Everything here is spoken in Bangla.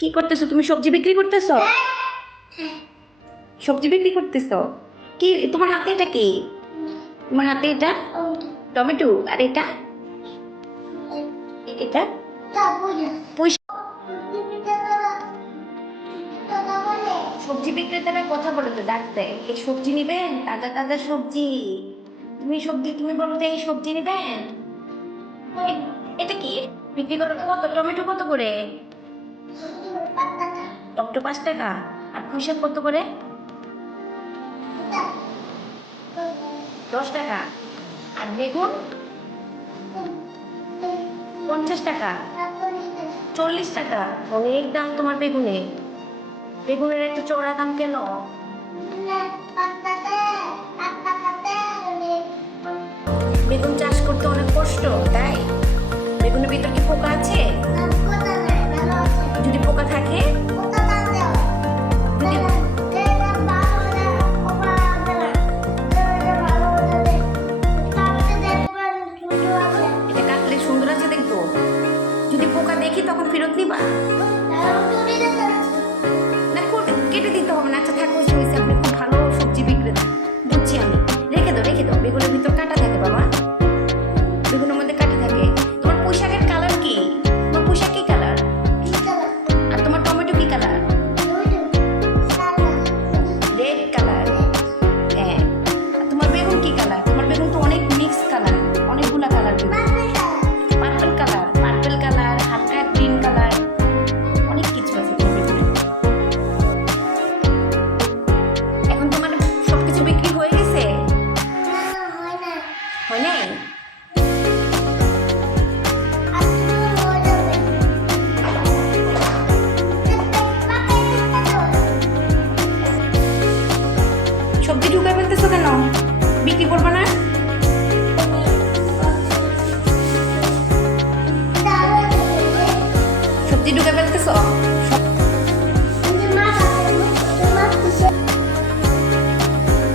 কি করতেছো তুমি? সবজি বিক্রি করতেছো? সবজি বিক্রি করতেছো? কি তোমার হাতে এটা কি? তোমার হাতে এটা টমেটো, আর এটা এটা পুঁই শাক। সবজি বিক্রেতারা কথা বলে তো ডাকতে, এই সবজি নিবেন? তাজা তাজা সবজি। তুমি বলো তো, এই সবজি নিবেন? এটা কি বিক্রি করো? কত টমেটো কত করে? টমেটো 5 টাকা। আর পুঁই শাক কত করে? 10 টাকা। আর বেগুন 50 টাকা। 40 টাকা। অনেক দাম তোমার বেগুনে। বেগুনের একটু চড়া দাম কেন? বেগুন চাষ করতে অনেক কষ্ট, তাই? বেগুনের ভিতর কি পোকা আছে? যদি পোকা থাকে, যদি এটা কাটলে সুন্দর আছে দেখবো। যদি পোকা দেখি তখন ফেরত নিবা? না, কেটে দিতে হবে না। আচ্ছা থাকো, হয়েছে, আপনি খুব ভালো সবজি বিক্রেতা, বুঝছি আমি। রেখে দাও, বেগুনের ভিতর কাটা থাকে বাবা। বেগুনের মধ্যে কাটা থাকে। তোমার পুঁই শাকের কালার কি? তোমার পুঁই শাক কি কালার? আর তোমার টমেটো কি কালার? Red colour. হ্যাঁ। আর তোমার বেগুন কি কালার? তোমার বেগুন তো অনেক মিক্স কালার, অনেকগুলা কালার। পার্পল কালার, হালকা গ্রিন কালার, অনেক কিছু আছে তোমার বেগুনে। এখন তোমার সবকিছু বিক্রি হয়ে গেছে? হয় নাই? সবজি ঢুকে ফেলতেছো কেন? বিক্রি করবো না? সবজি ঢুকে ফেলতেছো?